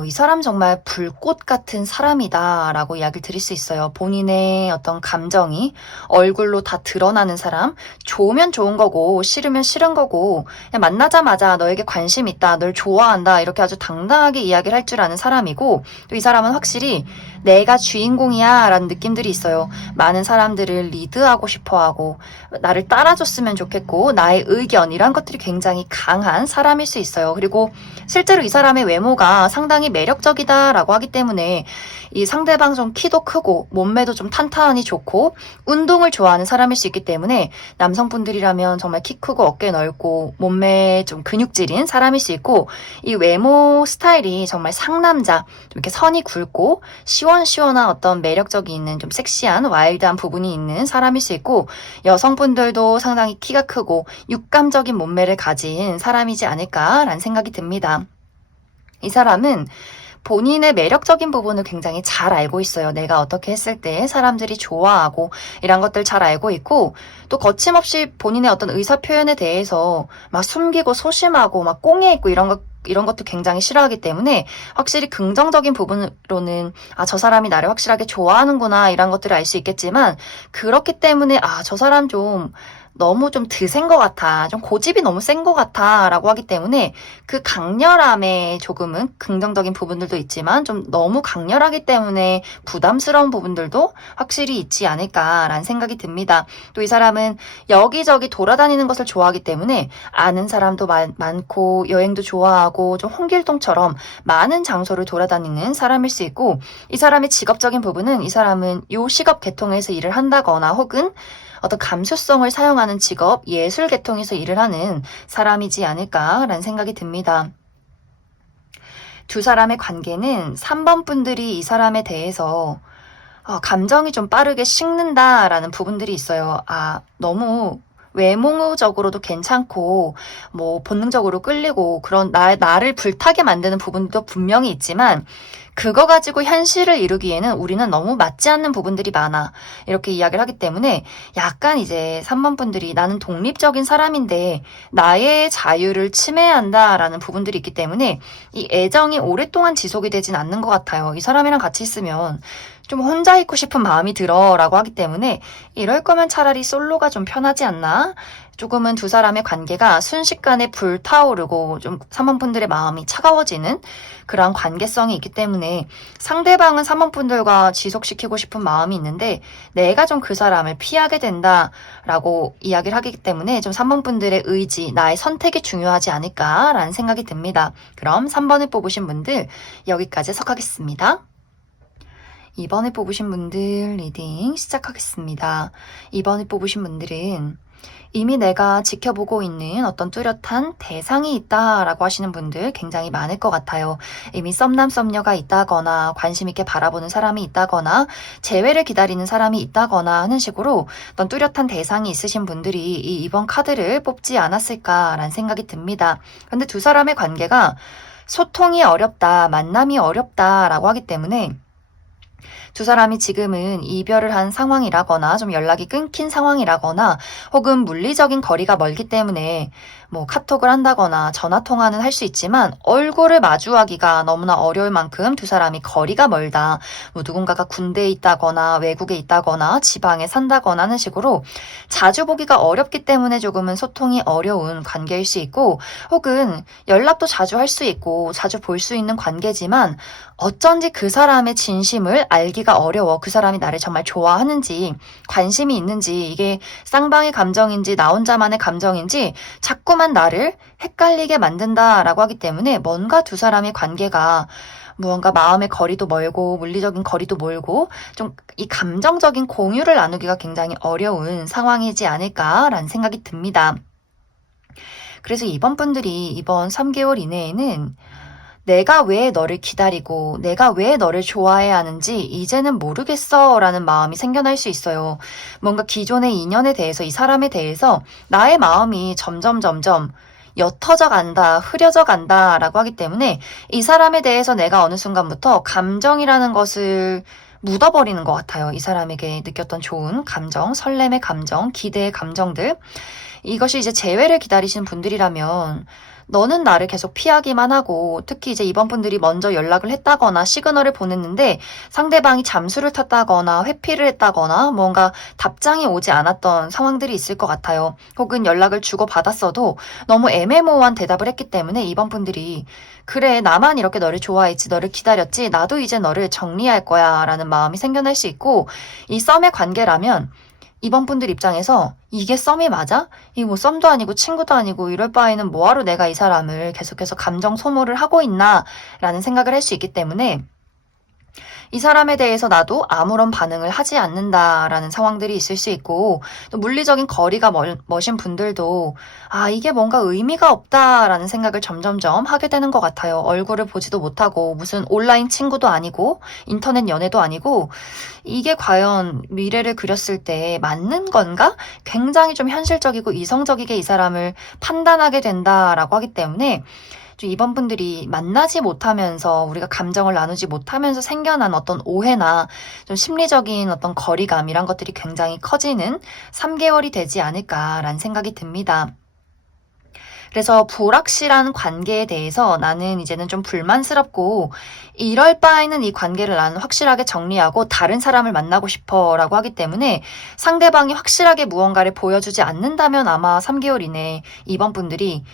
이 사람 정말 불꽃 같은 사람이다라고 이야기를 드릴 수 있어요. 본인의 어떤 감정이 얼굴로 다 드러나는 사람, 좋으면 좋은 거고 싫으면 싫은 거고, 그냥 만나자마자 너에게 관심 있다, 널 좋아한다, 이렇게 아주 당당하게 이야기를 할 줄 아는 사람이고, 또 이 사람은 확실히 내가 주인공이야 라는 느낌들이 있어요. 많은 사람들을 리드하고 싶어하고 나를 따라줬으면 좋겠고, 나의 의견, 이런 것들이 굉장히 강한 사람일 수 있어요. 그리고 실제로 이 사람의 외모가 상당히 매력적이다라고 하기 때문에, 이 상대방 좀 키도 크고 몸매도 좀 탄탄하니 좋고 운동을 좋아하는 사람일 수 있기 때문에, 남성분들이라면 정말 키 크고 어깨 넓고 몸매 좀 근육질인 사람일 수 있고, 이 외모 스타일이 정말 상남자, 좀 이렇게 선이 굵고 시원시원한 어떤 매력적이 있는 좀 섹시한 와일드한 부분이 있는 사람일 수 있고, 여성분들도 상당히 키가 크고 육감적인 몸매를 가진 사람이지 않을까라는 생각이 듭니다. 이 사람은 본인의 매력적인 부분을 굉장히 잘 알고 있어요. 내가 어떻게 했을 때 사람들이 좋아하고 이런 것들 잘 알고 있고, 또 거침없이 본인의 어떤 의사 표현에 대해서 막 숨기고 소심하고 막 꽁에 있고 이런 것도 굉장히 싫어하기 때문에, 확실히 긍정적인 부분으로는 저 사람이 나를 확실하게 좋아하는구나, 이런 것들을 알 수 있겠지만, 그렇기 때문에 저 사람 좀 너무 좀 드센 것 같아, 좀 고집이 너무 센 것 같아 라고 하기 때문에, 그 강렬함에 조금은 긍정적인 부분들도 있지만 좀 너무 강렬하기 때문에 부담스러운 부분들도 확실히 있지 않을까라는 생각이 듭니다. 또 이 사람은 여기저기 돌아다니는 것을 좋아하기 때문에 아는 사람도 많고 여행도 좋아하고 좀 홍길동처럼 많은 장소를 돌아다니는 사람일 수 있고, 이 사람의 직업적인 부분은, 이 사람은 요 직업 계통에서 일을 한다거나 혹은 어떤 감수성을 사용하는 직업, 예술 계통에서 일을 하는 사람이지 않을까라는 생각이 듭니다. 두 사람의 관계는 3번 분들이 이 사람에 대해서 감정이 좀 빠르게 식는다라는 부분들이 있어요. 너무 외모적으로도 괜찮고 뭐 본능적으로 끌리고 그런 나를 불타게 만드는 부분도 분명히 있지만 그거 가지고 현실을 이루기에는 우리는 너무 맞지 않는 부분들이 많아. 이렇게 이야기를 하기 때문에 약간 이제 3번 분들이 나는 독립적인 사람인데 나의 자유를 침해한다라는 부분들이 있기 때문에 이 애정이 오랫동안 지속이 되진 않는 것 같아요. 이 사람이랑 같이 있으면 좀 혼자 있고 싶은 마음이 들어라고 하기 때문에 이럴 거면 차라리 솔로가 좀 편하지 않나? 조금은 두 사람의 관계가 순식간에 불타오르고 좀 3번 분들의 마음이 차가워지는 그런 관계성이 있기 때문에 상대방은 3번 분들과 지속시키고 싶은 마음이 있는데 내가 좀 그 사람을 피하게 된다라고 이야기를 하기 때문에 좀 3번 분들의 의지, 나의 선택이 중요하지 않을까라는 생각이 듭니다. 그럼 3번을 뽑으신 분들 여기까지 해석하겠습니다. 2번을 뽑으신 분들 리딩 시작하겠습니다. 2번을 뽑으신 분들은 이미 내가 지켜보고 있는 어떤 뚜렷한 대상이 있다라고 하시는 분들 굉장히 많을 것 같아요. 이미 썸남 썸녀가 있다거나 관심 있게 바라보는 사람이 있다거나 재회를 기다리는 사람이 있다거나 하는 식으로 어떤 뚜렷한 대상이 있으신 분들이 이 2번 카드를 뽑지 않았을까라는 생각이 듭니다. 그런데 두 사람의 관계가 소통이 어렵다, 만남이 어렵다라고 하기 때문에 두 사람이 지금은 이별을 한 상황이라거나 좀 연락이 끊긴 상황이라거나 혹은 물리적인 거리가 멀기 때문에 뭐 카톡을 한다거나 전화통화는 할 수 있지만 얼굴을 마주하기가 너무나 어려울 만큼 두 사람이 거리가 멀다. 뭐 누군가가 군대에 있다거나 외국에 있다거나 지방에 산다거나 하는 식으로 자주 보기가 어렵기 때문에 조금은 소통이 어려운 관계일 수 있고 혹은 연락도 자주 할 수 있고 자주 볼 수 있는 관계지만 어쩐지 그 사람의 진심을 알기가 어려워. 그 사람이 나를 정말 좋아하는지 관심이 있는지 이게 쌍방의 감정인지 나 혼자만의 감정인지 자꾸만 나를 헷갈리게 만든다라고 하기 때문에 뭔가 두 사람의 관계가 무언가 마음의 거리도 멀고 물리적인 거리도 멀고 좀 이 감정적인 공유를 나누기가 굉장히 어려운 상황이지 않을까라는 생각이 듭니다. 그래서 이번 분들이 이번 3개월 이내에는 내가 왜 너를 기다리고 내가 왜 너를 좋아해야 하는지 이제는 모르겠어 라는 마음이 생겨날 수 있어요. 뭔가 기존의 인연에 대해서 이 사람에 대해서 나의 마음이 점점 옅어져 간다, 흐려져 간다 라고 하기 때문에 이 사람에 대해서 내가 어느 순간부터 감정이라는 것을 묻어버리는 것 같아요. 이 사람에게 느꼈던 좋은 감정, 설렘의 감정, 기대의 감정들. 이것이 이제 재회를 기다리시는 분들이라면 너는 나를 계속 피하기만 하고 특히 이제 이번 분들이 먼저 연락을 했다거나 시그널을 보냈는데 상대방이 잠수를 탔다거나 회피를 했다거나 뭔가 답장이 오지 않았던 상황들이 있을 것 같아요. 혹은 연락을 주고받았어도 너무 애매모호한 대답을 했기 때문에 이번 분들이 그래 나만 이렇게 너를 좋아했지 너를 기다렸지 나도 이제 너를 정리할 거야 라는 마음이 생겨날 수 있고 이 썸의 관계라면 이번 분들 입장에서 이게 썸이 맞아? 이게 뭐 썸도 아니고 친구도 아니고 이럴 바에는 뭐하러 내가 이 사람을 계속해서 감정 소모를 하고 있나 라는 생각을 할 수 있기 때문에 이 사람에 대해서 나도 아무런 반응을 하지 않는다라는 상황들이 있을 수 있고 또 물리적인 거리가 머신 분들도 아 이게 뭔가 의미가 없다라는 생각을 점점점 하게 되는 것 같아요. 얼굴을 보지도 못하고 무슨 온라인 친구도 아니고 인터넷 연애도 아니고 이게 과연 미래를 그렸을 때 맞는 건가? 굉장히 좀 현실적이고 이성적이게 이 사람을 판단하게 된다라고 하기 때문에 좀 이번 분들이 만나지 못하면서 우리가 감정을 나누지 못하면서 생겨난 어떤 오해나 좀 심리적인 어떤 거리감 이런 것들이 굉장히 커지는 3개월이 되지 않을까라는 생각이 듭니다. 그래서 불확실한 관계에 대해서 나는 이제는 좀 불만스럽고 이럴 바에는 이 관계를 나는 확실하게 정리하고 다른 사람을 만나고 싶어 라고 하기 때문에 상대방이 확실하게 무언가를 보여주지 않는다면 아마 3개월 이내에 이번 분들이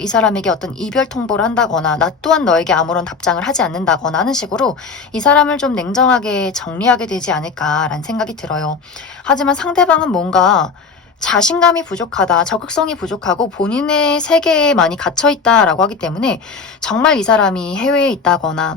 이 사람에게 어떤 이별 통보를 한다거나 나 또한 너에게 아무런 답장을 하지 않는다거나 하는 식으로 이 사람을 좀 냉정하게 정리하게 되지 않을까라는 생각이 들어요. 하지만 상대방은 뭔가 자신감이 부족하다, 적극성이 부족하고 본인의 세계에 많이 갇혀있다라고 하기 때문에 정말 이 사람이 해외에 있다거나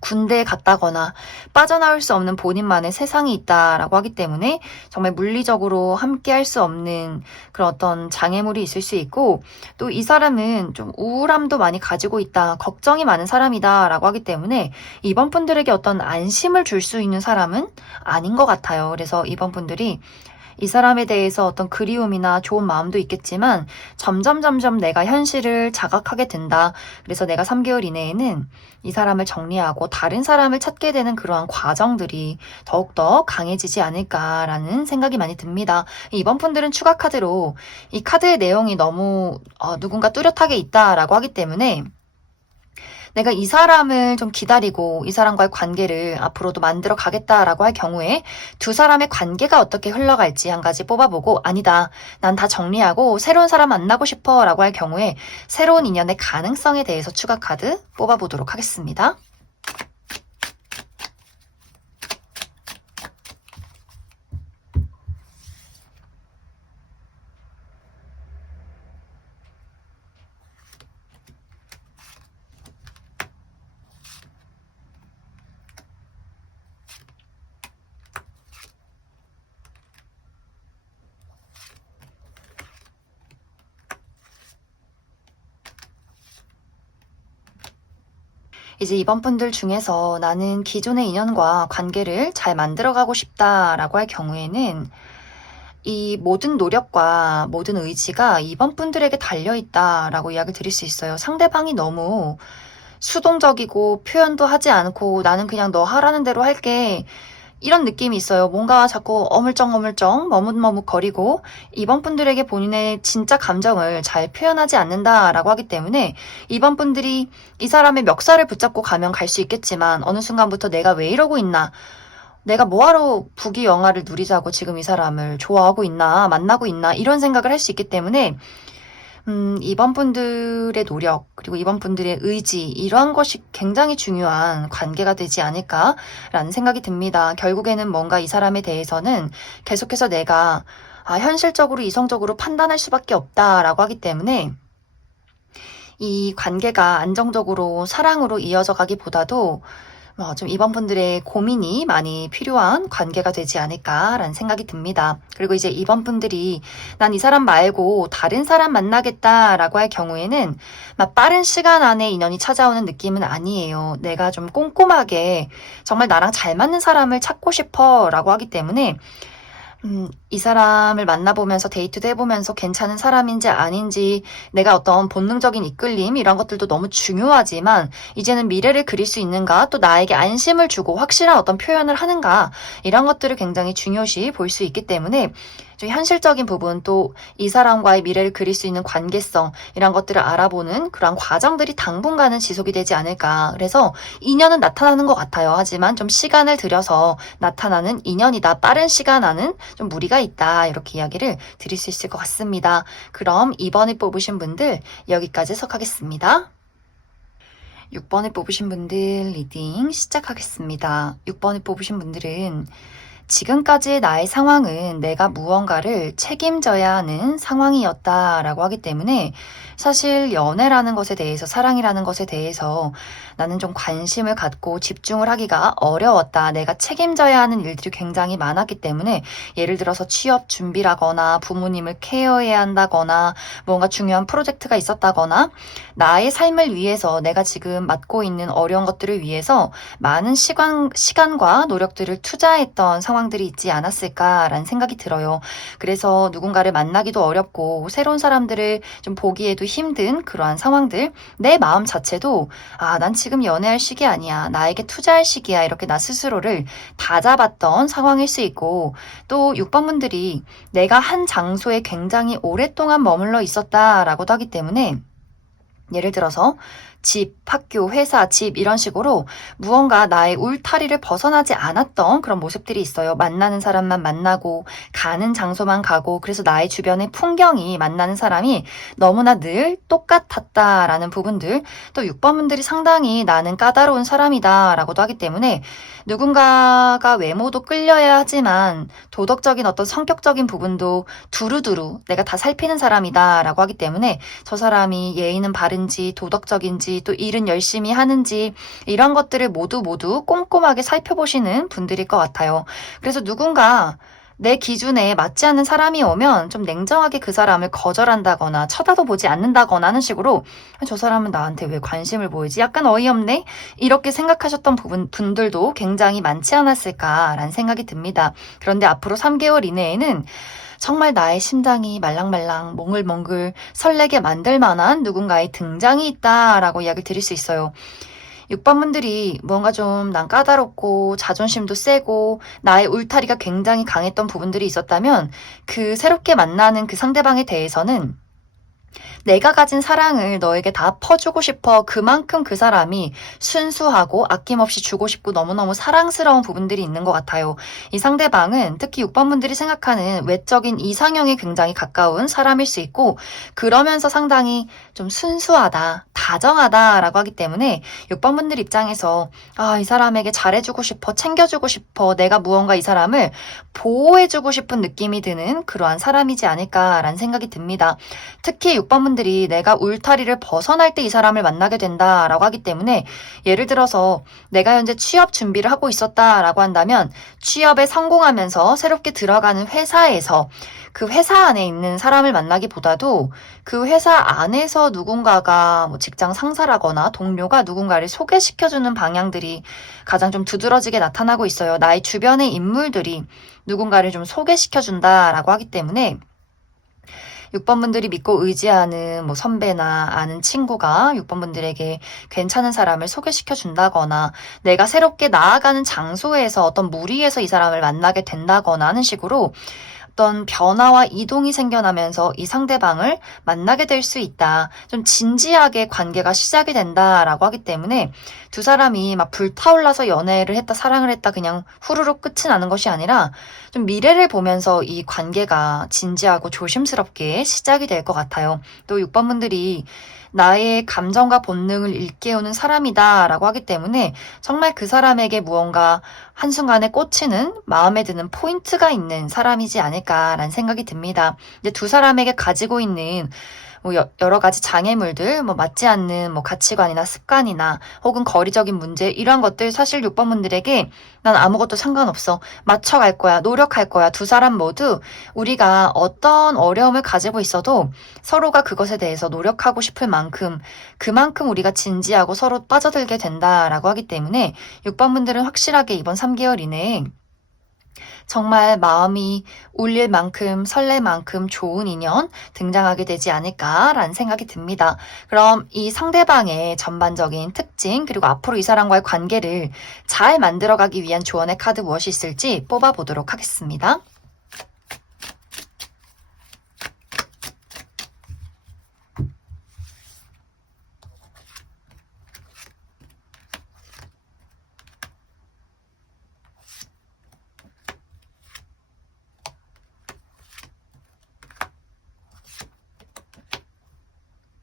군대에 갔다거나 빠져나올 수 없는 본인만의 세상이 있다라고 하기 때문에 정말 물리적으로 함께 할 수 없는 그런 어떤 장애물이 있을 수 있고 또 이 사람은 좀 우울함도 많이 가지고 있다, 걱정이 많은 사람이다라고 하기 때문에 이번 분들에게 어떤 안심을 줄 수 있는 사람은 아닌 것 같아요. 그래서 이번 분들이 이 사람에 대해서 어떤 그리움이나 좋은 마음도 있겠지만 점점 내가 현실을 자각하게 된다. 그래서 내가 3개월 이내에는 이 사람을 정리하고 다른 사람을 찾게 되는 그러한 과정들이 더욱더 강해지지 않을까라는 생각이 많이 듭니다. 이번 분들은 추가 카드로 이 카드의 내용이 너무 누군가 뚜렷하게 있다라고 하기 때문에 내가 이 사람을 좀 기다리고 이 사람과의 관계를 앞으로도 만들어 가겠다라고 할 경우에 두 사람의 관계가 어떻게 흘러갈지 한 가지 뽑아보고, 아니다, 난 다 정리하고 새로운 사람 만나고 싶어 라고 할 경우에 새로운 인연의 가능성에 대해서 추가 카드 뽑아보도록 하겠습니다. 이제 이번 분들 중에서 나는 기존의 인연과 관계를 잘 만들어가고 싶다라고 할 경우에는 이 모든 노력과 모든 의지가 이번 분들에게 달려있다라고 이야기를 드릴 수 있어요. 상대방이 너무 수동적이고 표현도 하지 않고 나는 그냥 너 하라는 대로 할게, 이런 느낌이 있어요. 뭔가 자꾸 어물쩡 머뭇머뭇거리고 이번 분들에게 본인의 진짜 감정을 잘 표현하지 않는다라고 하기 때문에 이번 분들이 이 사람의 멱살을 붙잡고 가면 갈 수 있겠지만 어느 순간부터 내가 왜 이러고 있나, 내가 뭐하러 부귀영화를 누리자고 지금 이 사람을 좋아하고 있나, 만나고 있나, 이런 생각을 할 수 있기 때문에 이번 분들의 노력, 그리고 이번 분들의 의지, 이러한 것이 굉장히 중요한 관계가 되지 않을까라는 생각이 듭니다. 결국에는 뭔가 이 사람에 대해서는 계속해서 내가 현실적으로, 이성적으로 판단할 수밖에 없다라고 하기 때문에 이 관계가 안정적으로 사랑으로 이어져 가기보다도 좀 이번 분들의 고민이 많이 필요한 관계가 되지 않을까라는 생각이 듭니다. 그리고 이제 이번 분들이 난 이 사람 말고 다른 사람 만나겠다라고 할 경우에는 막 빠른 시간 안에 인연이 찾아오는 느낌은 아니에요. 내가 좀 꼼꼼하게 정말 나랑 잘 맞는 사람을 찾고 싶어라고 하기 때문에 이 사람을 만나보면서 데이트도 해보면서 괜찮은 사람인지 아닌지, 내가 어떤 본능적인 이끌림 이런 것들도 너무 중요하지만 이제는 미래를 그릴 수 있는가, 또 나에게 안심을 주고 확실한 어떤 표현을 하는가, 이런 것들을 굉장히 중요시 볼 수 있기 때문에 좀 현실적인 부분, 또 이 사람과의 미래를 그릴 수 있는 관계성, 이런 것들을 알아보는 그런 과정들이 당분간은 지속이 되지 않을까. 그래서 인연은 나타나는 것 같아요. 하지만 좀 시간을 들여서 나타나는 인연이다, 빠른 시간 안은 좀 무리가 있다, 이렇게 이야기를 드릴 수 있을 것 같습니다. 그럼 2번을 뽑으신 분들 여기까지 해석하겠습니다. 6번을 뽑으신 분들 리딩 시작하겠습니다. 6번을 뽑으신 분들은 지금까지의 나의 상황은 내가 무언가를 책임져야 하는 상황이었다라고 하기 때문에 사실 연애라는 것에 대해서, 사랑이라는 것에 대해서 나는 좀 관심을 갖고 집중을 하기가 어려웠다. 내가 책임져야 하는 일들이 굉장히 많았기 때문에, 예를 들어서 취업 준비라거나 부모님을 케어해야 한다거나 뭔가 중요한 프로젝트가 있었다거나 나의 삶을 위해서, 내가 지금 맡고 있는 어려운 것들을 위해서 많은 시간과 노력들을 투자했던 상황들이 있지 않았을까라는 생각이 들어요. 그래서 누군가를 만나기도 어렵고 새로운 사람들을 좀 보기에도 힘든 그러한 상황들, 내 마음 자체도 난 지금 연애할 시기 아니야, 나에게 투자할 시기야, 이렇게 나 스스로를 다잡았던 상황일 수 있고, 또 6번 분들이 내가 한 장소에 굉장히 오랫동안 머물러 있었다라고도 하기 때문에, 예를 들어서 집, 학교, 회사, 집, 이런 식으로 무언가 나의 울타리를 벗어나지 않았던 그런 모습들이 있어요. 만나는 사람만 만나고 가는 장소만 가고, 그래서 나의 주변의 풍경이, 만나는 사람이 너무나 늘 똑같았다라는 부분들, 또 6번 분들이 상당히 나는 까다로운 사람이다 라고도 하기 때문에 누군가가 외모도 끌려야 하지만 도덕적인 어떤 성격적인 부분도 두루두루 내가 다 살피는 사람이다 라고 하기 때문에 저 사람이 예의는 바른지 도덕적인지 또 일은 열심히 하는지, 이런 것들을 모두 꼼꼼하게 살펴보시는 분들일 것 같아요. 그래서 누군가 내 기준에 맞지 않는 사람이 오면 좀 냉정하게 그 사람을 거절한다거나 쳐다도 보지 않는다거나 하는 식으로 저 사람은 나한테 왜 관심을 보이지? 약간 어이없네? 이렇게 생각하셨던 분들도 굉장히 많지 않았을까라는 생각이 듭니다. 그런데 앞으로 3개월 이내에는 정말 나의 심장이 말랑말랑 몽글몽글 설레게 만들 만한 누군가의 등장이 있다라고 이야기를 드릴 수 있어요. 6번분들이 뭔가 좀 난 까다롭고 자존심도 세고 나의 울타리가 굉장히 강했던 부분들이 있었다면 그 새롭게 만나는 그 상대방에 대해서는 내가 가진 사랑을 너에게 다 퍼주고 싶어 그만큼 그 사람이 순수하고 아낌없이 주고 싶고 너무너무 사랑스러운 부분들이 있는 것 같아요. 이 상대방은 특히 6번분들이 생각하는 외적인 이상형에 굉장히 가까운 사람일 수 있고 그러면서 상당히 좀 순수하다, 다정하다라고 하기 때문에 6번분들 입장에서 이 사람에게 잘해주고 싶어, 챙겨주고 싶어, 내가 무언가 이 사람을 보호해주고 싶은 느낌이 드는 그러한 사람이지 않을까라는 생각이 듭니다. 특히 6번분들이 내가 울타리를 벗어날 때 이 사람을 만나게 된다라고 하기 때문에 예를 들어서 내가 현재 취업 준비를 하고 있었다라고 한다면 취업에 성공하면서 새롭게 들어가는 회사에서 그 회사 안에 있는 사람을 만나기보다도 그 회사 안에서 누군가가 뭐 직장 상사라거나 동료가 누군가를 소개시켜주는 방향들이 가장 좀 두드러지게 나타나고 있어요. 나의 주변의 인물들이 누군가를 좀 소개시켜준다라고 하기 때문에 6번분들이 믿고 의지하는 뭐 선배나 아는 친구가 6번분들에게 괜찮은 사람을 소개시켜 준다거나 내가 새롭게 나아가는 장소에서 어떤 무리에서 이 사람을 만나게 된다거나 하는 식으로 어떤 변화와 이동이 생겨나면서 이 상대방을 만나게 될 수 있다. 좀 진지하게 관계가 시작이 된다라고 하기 때문에 두 사람이 막 불타올라서 연애를 했다, 사랑을 했다, 그냥 후루룩 끝이 나는 것이 아니라 좀 미래를 보면서 이 관계가 진지하고 조심스럽게 시작이 될 것 같아요. 또 6번분들이 나의 감정과 본능을 일깨우는 사람이다 라고 하기 때문에 정말 그 사람에게 무언가 한순간에 꽂히는 마음에 드는 포인트가 있는 사람이지 않을까라는 생각이 듭니다. 이제 두 사람에게 가지고 있는 뭐 여러 가지 장애물들, 뭐 맞지 않는 뭐 가치관이나 습관이나 혹은 거리적인 문제 이러한 것들 사실 6번분들에게 난 아무것도 상관없어. 맞춰갈 거야. 노력할 거야. 두 사람 모두 우리가 어떤 어려움을 가지고 있어도 서로가 그것에 대해서 노력하고 싶을 만큼 그만큼 우리가 진지하고 서로 빠져들게 된다라고 하기 때문에 6번분들은 확실하게 이번 3개월 이내에 정말 마음이 울릴 만큼 설렐 만큼 좋은 인연 등장하게 되지 않을까라는 생각이 듭니다. 그럼 이 상대방의 전반적인 특징 그리고 앞으로 이 사람과의 관계를 잘 만들어가기 위한 조언의 카드 무엇이 있을지 뽑아보도록 하겠습니다.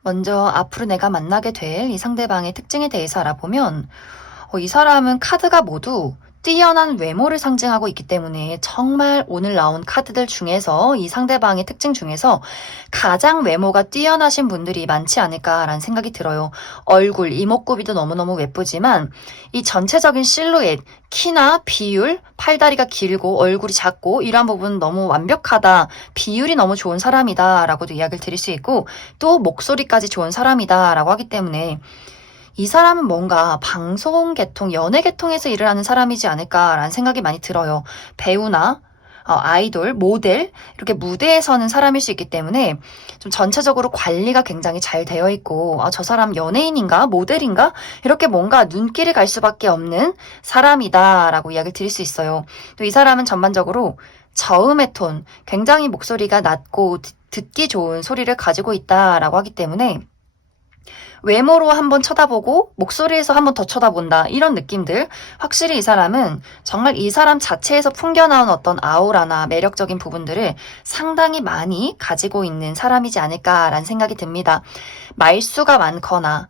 먼저 앞으로 내가 만나게 될 이 상대방의 특징에 대해서 알아보면 이 사람은 카드가 모두 뛰어난 외모를 상징하고 있기 때문에 정말 오늘 나온 카드들 중에서 이 상대방의 특징 중에서 가장 외모가 뛰어나신 분들이 많지 않을까라는 생각이 들어요. 얼굴, 이목구비도 너무너무 예쁘지만 이 전체적인 실루엣, 키나 비율, 팔다리가 길고 얼굴이 작고 이러한 부분 너무 완벽하다. 비율이 너무 좋은 사람이다 라고도 이야기를 드릴 수 있고 또 목소리까지 좋은 사람이다 라고 하기 때문에 이 사람은 뭔가 방송 계통, 연예 계통에서 일을 하는 사람이지 않을까라는 생각이 많이 들어요. 배우나 아이돌, 모델 이렇게 무대에 서는 사람일 수 있기 때문에 좀 전체적으로 관리가 굉장히 잘 되어 있고 저 사람 연예인인가 모델인가 이렇게 뭔가 눈길이 갈 수밖에 없는 사람이다라고 이야기를 드릴 수 있어요. 또 이 사람은 전반적으로 저음의 톤, 굉장히 목소리가 낮고 듣기 좋은 소리를 가지고 있다라고 하기 때문에 외모로 한번 쳐다보고 목소리에서 한번 더 쳐다본다 이런 느낌들 확실히 이 사람은 정말 이 사람 자체에서 풍겨나온 어떤 아우라나 매력적인 부분들을 상당히 많이 가지고 있는 사람이지 않을까라는 생각이 듭니다. 말수가 많거나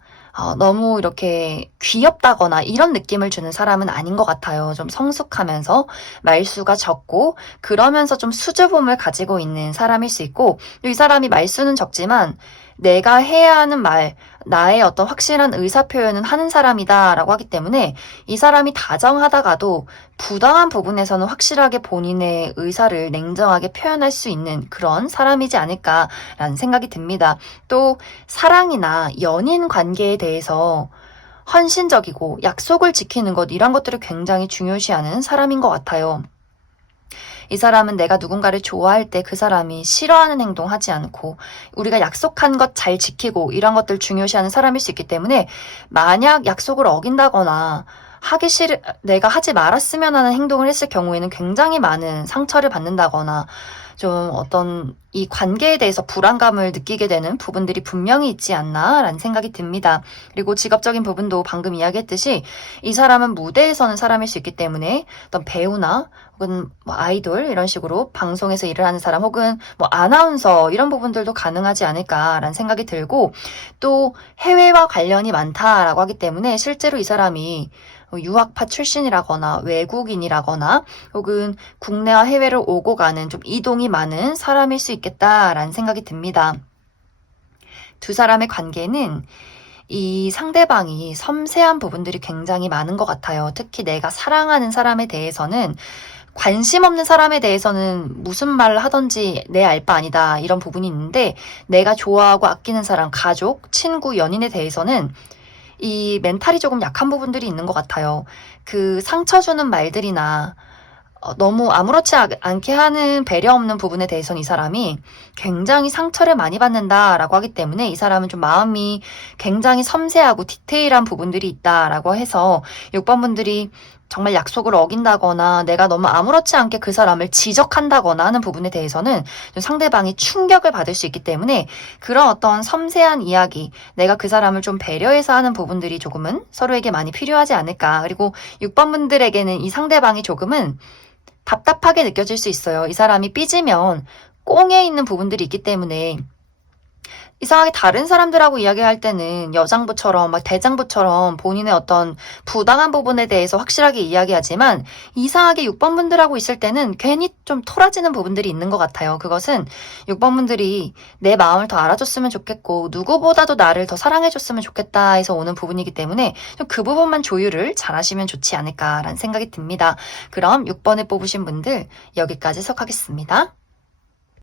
너무 이렇게 귀엽다거나 이런 느낌을 주는 사람은 아닌 것 같아요. 좀 성숙하면서 말수가 적고 그러면서 좀 수줍음을 가지고 있는 사람일 수 있고 이 사람이 말수는 적지만 내가 해야 하는 말, 나의 어떤 확실한 의사표현은 하는 사람이다 라고 하기 때문에 이 사람이 다정하다가도 부당한 부분에서는 확실하게 본인의 의사를 냉정하게 표현할 수 있는 그런 사람이지 않을까라는 생각이 듭니다. 또 사랑이나 연인 관계에 대해서 헌신적이고 약속을 지키는 것, 이런 것들을 굉장히 중요시하는 사람인 것 같아요. 이 사람은 내가 누군가를 좋아할 때 그 사람이 싫어하는 행동 하지 않고 우리가 약속한 것 잘 지키고 이런 것들 중요시하는 사람일 수 있기 때문에 만약 약속을 어긴다거나 내가 하지 말았으면 하는 행동을 했을 경우에는 굉장히 많은 상처를 받는다거나 좀 어떤 이 관계에 대해서 불안감을 느끼게 되는 부분들이 분명히 있지 않나라는 생각이 듭니다. 그리고 직업적인 부분도 방금 이야기했듯이 이 사람은 무대에 서는 사람일 수 있기 때문에 어떤 배우나 혹은 뭐 아이돌 이런 식으로 방송에서 일을 하는 사람 혹은 뭐 아나운서 이런 부분들도 가능하지 않을까라는 생각이 들고, 또 해외와 관련이 많다라고 하기 때문에 실제로 이 사람이 유학파 출신이라거나 외국인이라거나 혹은 국내와 해외를 오고 가는 좀 이동이 많은 사람일 수 있겠다라는 생각이 듭니다. 두 사람의 관계는 이 상대방이 섬세한 부분들이 굉장히 많은 것 같아요. 특히 내가 사랑하는 사람에 대해서는, 관심 없는 사람에 대해서는 무슨 말을 하든지 내 알 바 아니다 이런 부분이 있는데, 내가 좋아하고 아끼는 사람, 가족, 친구, 연인에 대해서는 이 멘탈이 조금 약한 부분들이 있는 것 같아요. 그 상처 주는 말들이나 너무 아무렇지 않게 하는 배려 없는 부분에 대해서는 이 사람이 굉장히 상처를 많이 받는다라고 하기 때문에 이 사람은 좀 마음이 굉장히 섬세하고 디테일한 부분들이 있다라고 해서 6번 분들이 정말 약속을 어긴다거나 내가 너무 아무렇지 않게 그 사람을 지적한다거나 하는 부분에 대해서는 좀 상대방이 충격을 받을 수 있기 때문에 그런 어떤 섬세한 이야기, 내가 그 사람을 좀 배려해서 하는 부분들이 조금은 서로에게 많이 필요하지 않을까. 그리고 6번 분들에게는 이 상대방이 조금은 답답하게 느껴질 수 있어요. 이 사람이 삐지면 꽁에 있는 부분들이 있기 때문에 이상하게 다른 사람들하고 이야기할 때는 여장부처럼 막 대장부처럼 본인의 어떤 부당한 부분에 대해서 확실하게 이야기하지만 이상하게 6번 분들하고 있을 때는 괜히 좀 토라지는 부분들이 있는 것 같아요. 그것은 6번 분들이 내 마음을 더 알아줬으면 좋겠고 누구보다도 나를 더 사랑해줬으면 좋겠다 해서 오는 부분이기 때문에 좀 그 부분만 조율을 잘 하시면 좋지 않을까라는 생각이 듭니다. 그럼 6번을 뽑으신 분들 여기까지 해석하겠습니다.